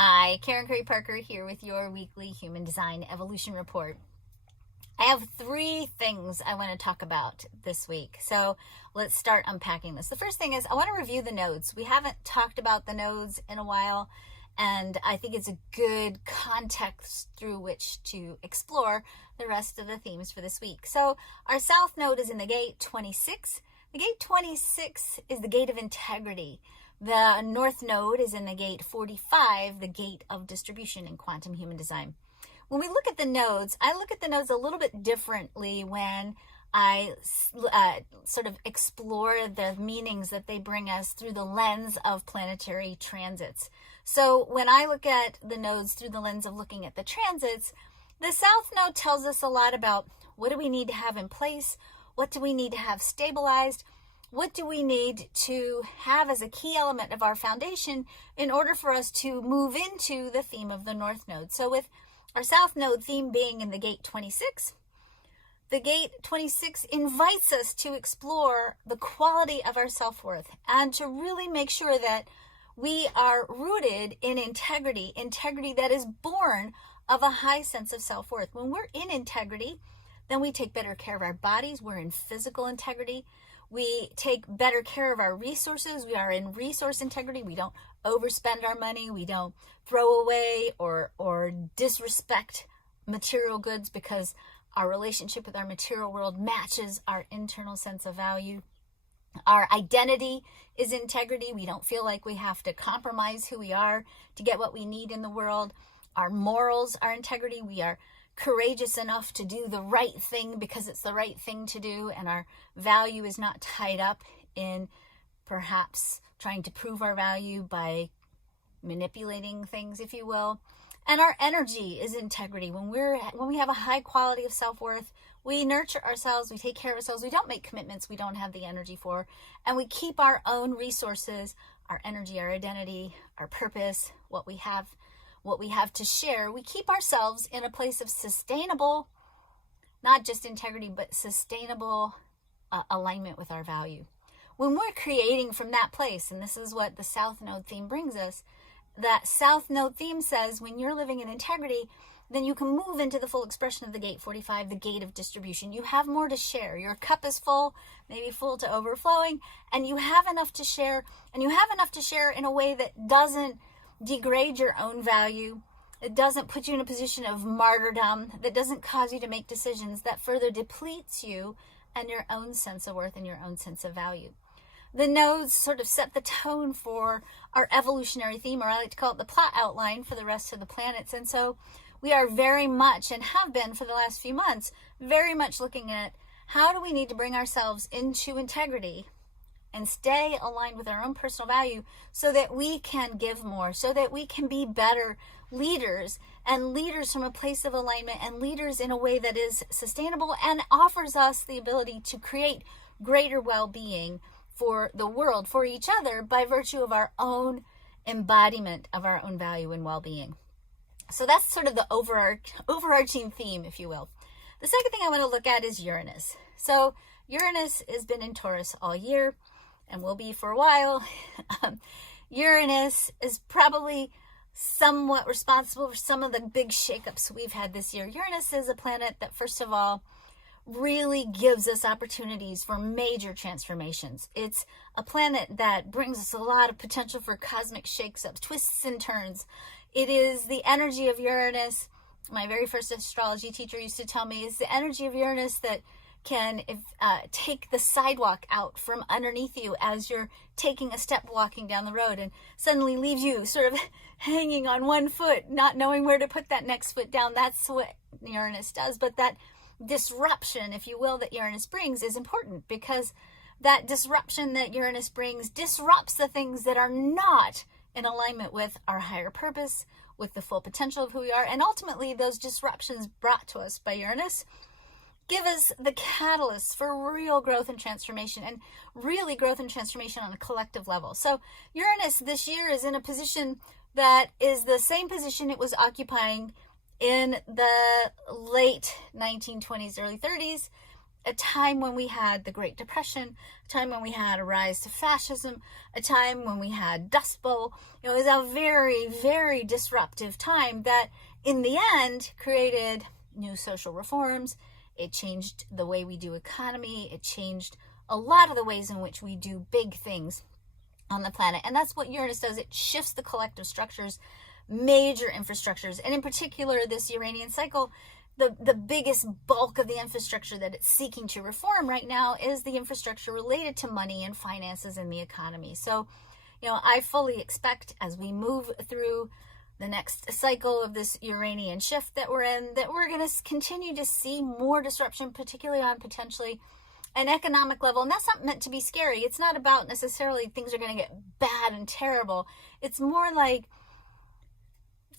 Hi, Karen Curry Parker here with your weekly Human Design Evolution Report. I have 3 things I want to talk about this week. So let's start unpacking this. The first thing is I want to review the nodes. We haven't talked about the nodes in a while, and I think it's a good context through which to explore the rest of the themes for this week. So our south node is in the gate 26. The gate 26 is the gate of integrity. The north node is in the gate 45, the gate of distribution in quantum human design. When we look at the nodes, I look at the nodes a little bit differently when I sort of explore the meanings that they bring us through the lens of planetary transits. So when I look at the nodes through the lens of looking at the transits, the south node tells us a lot about what do we need to have in place, what do we need to have stabilized, what do we need to have as a key element of our foundation in order for us to move into the theme of the north node. So with our south node theme being in the gate 26, the gate 26 invites us to explore the quality of our self-worth and to really make sure that we are rooted in integrity that is born of a high sense of self-worth. When we're in integrity, then we take better care of our bodies. We're in physical integrity. We take better care of our resources. We are in resource integrity. We don't overspend our money. We don't throw away or disrespect material goods because our relationship with our material world matches our internal sense of value. Our identity is integrity. We don't feel like we have to compromise who we are to get what we need in the world. Our morals are integrity. We are courageous enough to do the right thing because it's the right thing to do, and our value is not tied up in perhaps trying to prove our value by manipulating things, if you will. And our energy is integrity. When we have a high quality of self-worth, we nurture ourselves, we take care of ourselves, we don't make commitments we don't have the energy for, and we keep our own resources, our energy, our identity, our purpose, what we have to share. We keep ourselves in a place of sustainable, not just integrity, but sustainable alignment with our value. When we're creating from that place, and this is what the South Node theme brings us, that South Node theme says when you're living in integrity, then you can move into the full expression of the gate 45, the gate of distribution. You have more to share. Your cup is full, maybe full to overflowing, and you have enough to share, and you have enough to share in a way that doesn't degrade your own value. It doesn't put you in a position of martyrdom, that doesn't cause you to make decisions that further depletes you and your own sense of worth and your own sense of value. The nodes sort of set the tone for our evolutionary theme, or I like to call it the plot outline for the rest of the planets. And so we are very much, and have been for the last few months, very much looking at how do we need to bring ourselves into integrity and stay aligned with our own personal value so that we can give more, so that we can be better leaders, and leaders from a place of alignment, and leaders in a way that is sustainable and offers us the ability to create greater well-being for the world, for each other, by virtue of our own embodiment of our own value and well-being. So that's sort of the overarching theme, if you will. The second thing I want to look at is Uranus. So Uranus has been in Taurus all year and will be for a while. Uranus is probably somewhat responsible for some of the big shakeups we've had this year. Uranus is a planet that, first of all, really gives us opportunities for major transformations. It's a planet that brings us a lot of potential for cosmic shakes-ups, twists and turns. It is the energy of Uranus. My very first astrology teacher used to tell me it's the energy of Uranus that can take the sidewalk out from underneath you as you're taking a step walking down the road, and suddenly leaves you sort of hanging on one foot, not knowing where to put that next foot down. That's what Uranus does. But that disruption, if you will, that Uranus brings is important, because that disruption that Uranus brings disrupts the things that are not in alignment with our higher purpose, with the full potential of who we are. And ultimately, those disruptions brought to us by Uranus give us the catalyst for real growth and transformation, and really growth and transformation on a collective level. So Uranus this year is in a position that is the same position it was occupying in the late 1920s, early 30s, a time when we had the Great Depression, a time when we had a rise to fascism, a time when we had Dust Bowl. It was a very, very disruptive time that in the end created new social reforms. It changed the way we do economy. It changed a lot of the ways in which we do big things on the planet. And that's what Uranus does. It shifts the collective structures, major infrastructures. And in particular, this Uranian cycle, the biggest bulk of the infrastructure that it's seeking to reform right now is the infrastructure related to money and finances in the economy. So, I fully expect as we move through the next cycle of this Uranian shift that we're in, that we're going to continue to see more disruption, particularly on potentially an economic level. And that's not meant to be scary. It's not about necessarily things are going to get bad and terrible. It's more like,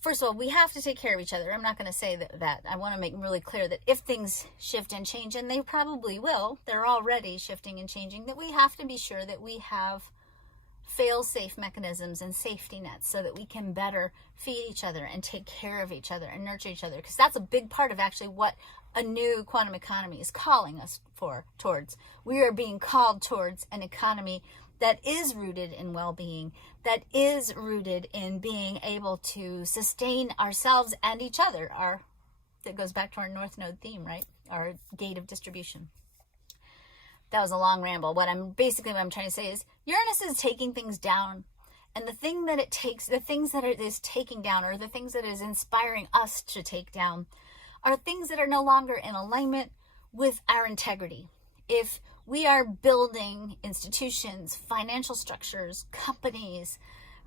first of all, we have to take care of each other. I'm not going to say that. I want to make really clear that if things shift and change, and they probably will, they're already shifting and changing, that we have to be sure that we have fail-safe mechanisms and safety nets so that we can better feed each other and take care of each other and nurture each other. Because that's a big part of actually what a new quantum economy is calling us towards. We are being called towards an economy that is rooted in well-being, that is rooted in being able to sustain ourselves and each other. That goes back to our North Node theme, right? Our gate of distribution. That was a long ramble. What I'm trying to say is Uranus is taking things down. And the things that it is taking down, or the things that it is inspiring us to take down, are things that are no longer in alignment with our integrity. If we are building institutions, financial structures, companies,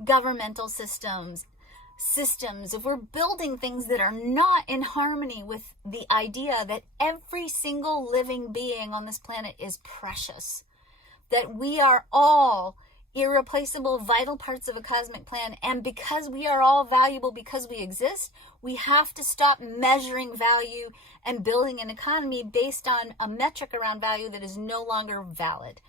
governmental systems, if we're building things that are not in harmony with the idea that every single living being on this planet is precious, that we are all irreplaceable, vital parts of a cosmic plan, and because we are all valuable, because we exist, we have to stop measuring value and building an economy based on a metric around value that is no longer valid.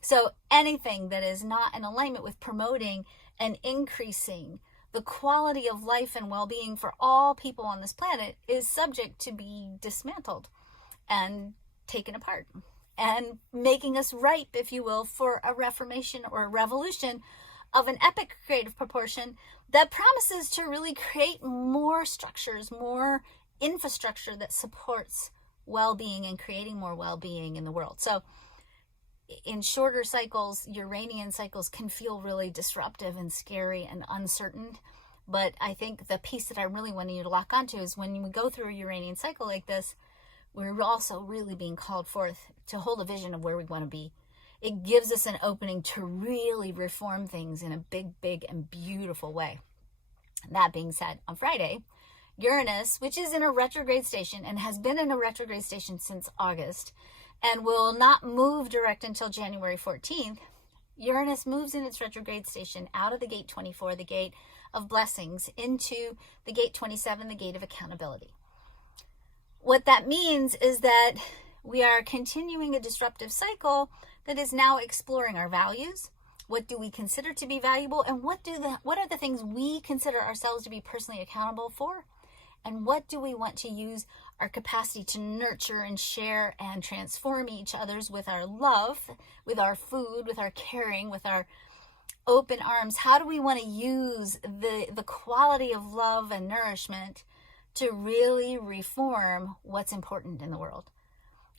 So anything that is not in alignment with promoting and increasing the quality of life and well-being for all people on this planet is subject to be dismantled and taken apart, and making us ripe, if you will, for a reformation or a revolution of an epic creative proportion that promises to really create more structures, more infrastructure that supports well-being and creating more well-being in the world. So in shorter cycles, Uranian cycles can feel really disruptive and scary and uncertain. But I think the piece that I really want you to lock onto is when we go through a Uranian cycle like this, we're also really being called forth to hold a vision of where we want to be. It gives us an opening to really reform things in a big, big and beautiful way. That being said, on Friday, Uranus, which is in a retrograde station and has been in a retrograde station since August and will not move direct until January 14th, Uranus moves in its retrograde station out of the gate 24, the gate of blessings, into the gate 27, the gate of accountability. What that means is that we are continuing a disruptive cycle that is now exploring our values. What do we consider to be valuable, and what are the things we consider ourselves to be personally accountable for? And what do we want to use our capacity to nurture and share and transform each other's with our love, with our food, with our caring, with our open arms? How do we want to use the quality of love and nourishment to really reform what's important in the world?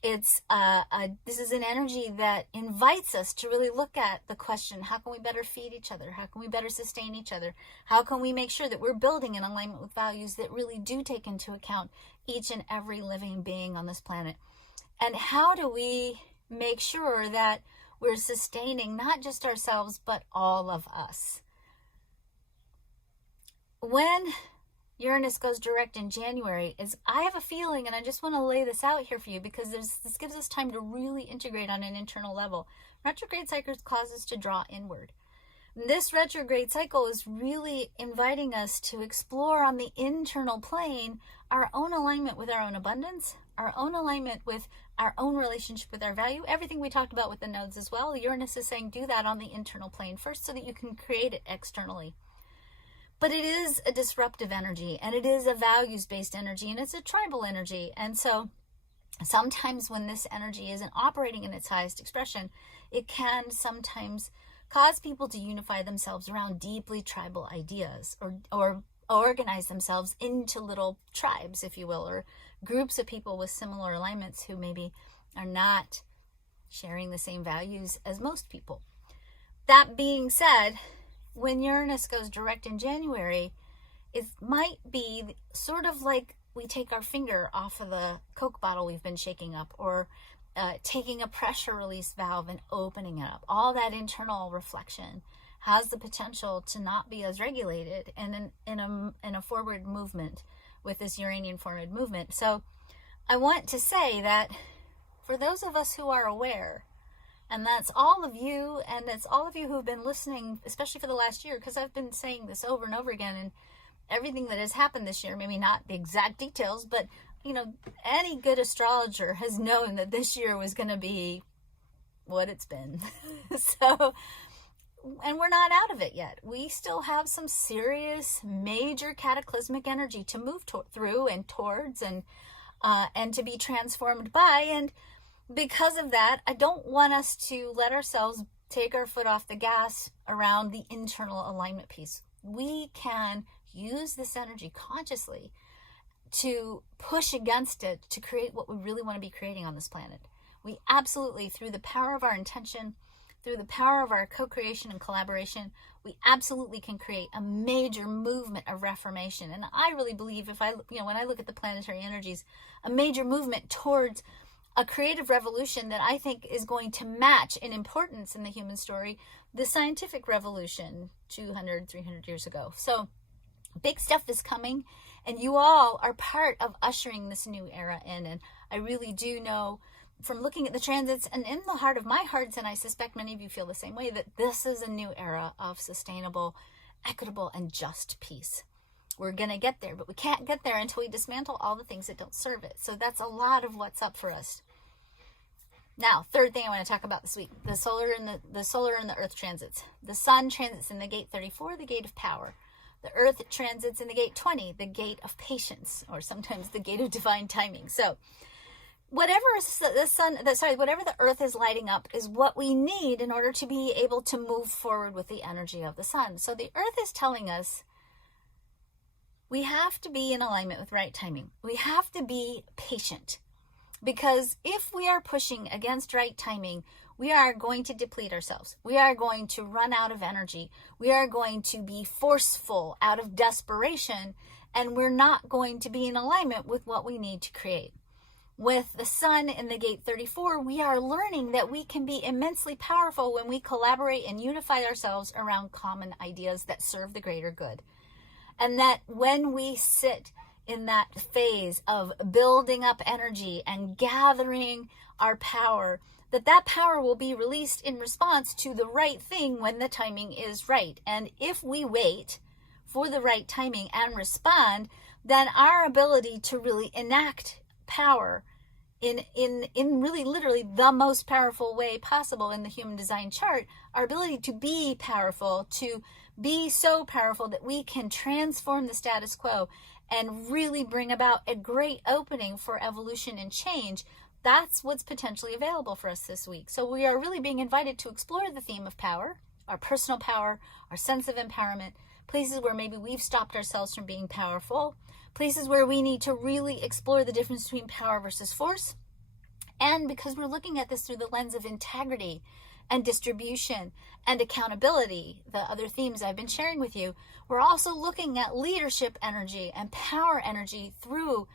This is an energy that invites us to really look at the question, how can we better feed each other? How can we better sustain each other? How can we make sure that we're building in alignment with values that really do take into account each and every living being on this planet? And how do we make sure that we're sustaining not just ourselves, but all of us? When Uranus goes direct in January, I have a feeling, and I just want to lay this out here for you because this gives us time to really integrate on an internal level. Retrograde cycles cause us to draw inward. This retrograde cycle is really inviting us to explore on the internal plane our own alignment with our own abundance, our own alignment with our own relationship with our value, everything we talked about with the nodes as well. Uranus is saying do that on the internal plane first so that you can create it externally. But it is a disruptive energy, and it is a values-based energy, and it's a tribal energy. And so Sometimes when this energy isn't operating in its highest expression, it can sometimes cause people to unify themselves around deeply tribal ideas, or organize themselves into little tribes, if you will, or groups of people with similar alignments who maybe are not sharing the same values as most people. That being said, when Uranus goes direct in January, it might be sort of like we take our finger off of the Coke bottle we've been shaking up, or taking a pressure release valve and opening it up. All that internal reflection has the potential to not be as regulated and in a forward movement with this Uranian forward movement. So I want to say that for those of us who are aware, and that's all of you, and it's all of you who've been listening, especially for the last year, because I've been saying this over and over again, and everything that has happened this year, maybe not the exact details, but any good astrologer has known that this year was going to be what it's been. So, and we're not out of it yet. We still have some serious, major cataclysmic energy to move through and towards, and to be transformed by. And because of that, I don't want us to let ourselves take our foot off the gas around the internal alignment piece. We can use this energy consciously to push against it, to create what we really want to be creating on this planet. We absolutely, through the power of our intention, through the power of our co-creation and collaboration, we absolutely can create a major movement of reformation. And I really believe, when I look at the planetary energies, a major movement towards a creative revolution that I think is going to match in importance in the human story the scientific revolution 200, 300 years ago. So big stuff is coming, and you all are part of ushering this new era in. And I really do know from looking at the transits and in the heart of my hearts, and I suspect many of you feel the same way, that this is a new era of sustainable, equitable, and just peace. We're going to get there, but we can't get there until we dismantle all the things that don't serve it. So that's a lot of what's up for us. Now, third thing I want to talk about this week, the solar and the earth transits. The sun transits in the gate 34, the gate of power. The earth transits in the gate 20, the gate of patience, or sometimes the gate of divine timing. So whatever the earth is lighting up is what we need in order to be able to move forward with the energy of the sun. So the earth is telling us we have to be in alignment with right timing. We have to be patient, because if we are pushing against right timing, we are going to deplete ourselves. We are going to run out of energy. We are going to be forceful out of desperation, and we're not going to be in alignment with what we need to create. With the sun in the gate 34, we are learning that we can be immensely powerful when we collaborate and unify ourselves around common ideas that serve the greater good. And that when we sit in that phase of building up energy and gathering our power, that power will be released in response to the right thing when the timing is right. And if we wait for the right timing and respond, then our ability to really enact power in really literally the most powerful way possible in the human design chart, our ability to be powerful, to be so powerful that we can transform the status quo and really bring about a great opening for evolution and change, that's what's potentially available for us this week. So we are really being invited to explore the theme of power, our personal power, our sense of empowerment, places where maybe we've stopped ourselves from being powerful, places where we need to really explore the difference between power versus force. And because we're looking at this through the lens of integrity and distribution and accountability, the other themes I've been sharing with you, we're also looking at leadership energy and power energy through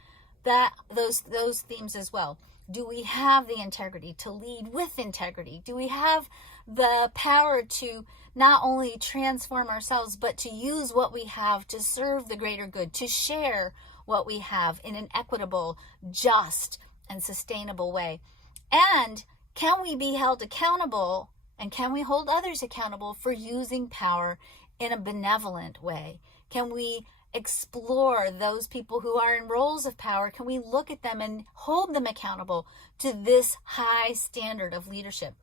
those themes as well. Do we have the integrity to lead with integrity? Do we have the power to not only transform ourselves, but to use what we have to serve the greater good, to share what we have in an equitable, just, and sustainable way? And can we be held accountable, and can we hold others accountable for using power in a benevolent way? Can we explore those people who are in roles of power? Can we look at them and hold them accountable to this high standard of leadership?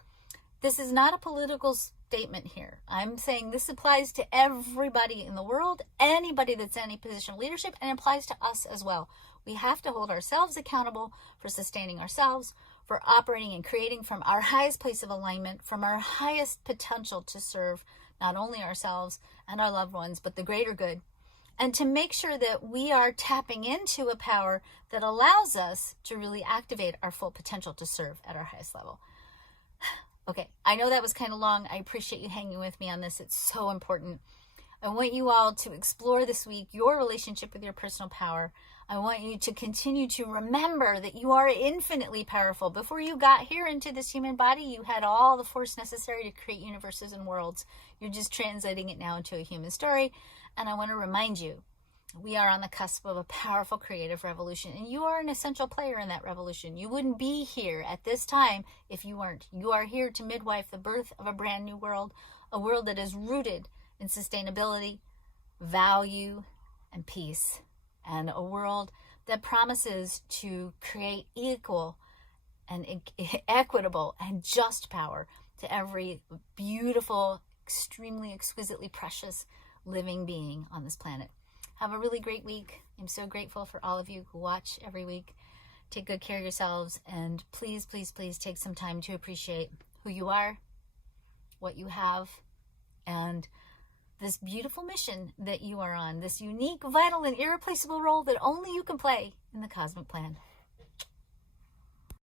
This is not a political statement here. I'm saying this applies to everybody in the world, anybody that's in any position of leadership, and it applies to us as well. We have to hold ourselves accountable for sustaining ourselves, for operating and creating from our highest place of alignment, from our highest potential to serve not only ourselves and our loved ones, but the greater good. And to make sure that we are tapping into a power that allows us to really activate our full potential to serve at our highest level. Okay, I know that was kind of long. I appreciate you hanging with me on this. It's so important. I want you all to explore this week your relationship with your personal power. I want you to continue to remember that you are infinitely powerful. Before you got here into this human body, you had all the force necessary to create universes and worlds. You're just translating it now into a human story. And I want to remind you, we are on the cusp of a powerful creative revolution, and you are an essential player in that revolution. You wouldn't be here at this time if you weren't. You are here to midwife the birth of a brand new world, a world that is rooted in sustainability, value, and peace, and a world that promises to create equal and equitable and just power to every beautiful, extremely exquisitely precious living being on this planet. Have a really great week. I'm so grateful for all of you who watch every week. Take good care of yourselves, and please, please, please take some time to appreciate who you are, what you have, and this beautiful mission that you are on, this unique, vital, and irreplaceable role that only you can play in the cosmic plan.